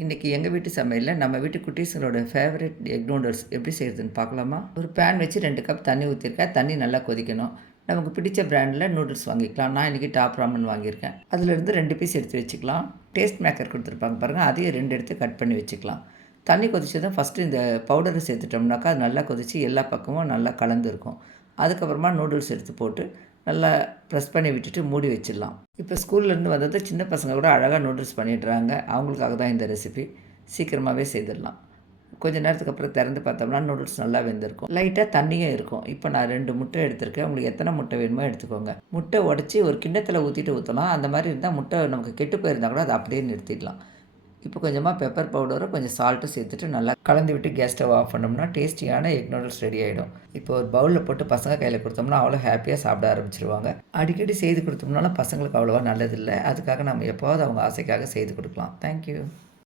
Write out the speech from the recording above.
இன்றைக்கி எங்கள் வீட்டு சமையலில் நம்ம வீட்டு குட்டீஸுங்களோட ஃபேவரட் எக் நூடுல்ஸ் எப்படி செய்கிறதுன்னு பார்க்கலாமா? ஒரு பேன் வச்சு 2 கப் தண்ணி ஊற்றிருக்கேன். தண்ணி நல்லா கொதிக்கணும். நமக்கு பிடிச்ச பிராண்டில் நூடுல்ஸ் வாங்கிக்கலாம். நான் இன்றைக்கி டாப் ராமன் வாங்கியிருக்கேன். அதிலிருந்து 2 பீஸ் எடுத்து வச்சுக்கலாம். டேஸ்ட் மேக்கர் கொடுத்துருப்பாங்க பாருங்கள், அதையும் 2 எடுத்து கட் பண்ணி வச்சுக்கலாம். தண்ணி கொதிச்சதும் ஃபஸ்ட்டு இந்த பவுடரை சேர்த்துட்டோம்னாக்கா அது நல்லா கொதித்து எல்லா பக்கமும் நல்லா கலந்துருக்கும். அதுக்கப்புறமா நூடுல்ஸ் எடுத்து போட்டு நல்லா ப்ரெஸ் பண்ணி விட்டுட்டு மூடி வச்சிடலாம். இப்போ ஸ்கூல்லேருந்து வந்தது சின்ன பசங்க கூட அழகாக நூடுல்ஸ் பண்ணிடுறாங்க. அவங்களுக்காக தான் இந்த ரெசிபி. சீக்கிரமாகவே செய்திடலாம். கொஞ்சம் நேரத்துக்கு அப்புறம் திறந்து பார்த்தோம்னா நூடுல்ஸ் நல்லா வெந்திருக்கும். லைட்டாக தண்ணியும் இருக்கும். இப்போ நான் 2 முட்டை எடுத்திருக்கேன். உங்களுக்கு எத்தனை முட்டை வேணுமோ எடுத்துக்கோங்க. முட்டை உடச்சி ஒரு கிண்ணத்தில் ஊற்றிட்டு ஊற்றலாம். அந்த மாதிரி இருந்தால் முட்டை நமக்கு கெட்டு போயிருந்தால் கூட அதை அப்படியே நிறுத்திடலாம். இப்போ கொஞ்சமாக பெப்பர் பவுடரும் கொஞ்சம் சால்ட்டும் சேர்த்துட்டு நல்லா கலந்து விட்டு கேஸ் ஸ்டவ் ஆஃப் பண்ணோம்னா டேஸ்டியான எக் நூடுல்ஸ் ரெடி ஆகிடும். இப்போ ஒரு பவுலில் போட்டு பசங்க கையில் கொடுத்தோம்னா அவ்வளோ ஹாப்பியாக சாப்பிட ஆரம்பிச்சிருவாங்க. அடிக்கடி செய்து கொடுத்தோம்னாலும் பசங்களுக்கு அவ்வளோவா நல்லதில்லை. அதுக்காக நம்ம எப்போவாவது அவங்க ஆசைக்காக செய்து கொடுக்கலாம். தேங்க்யூ.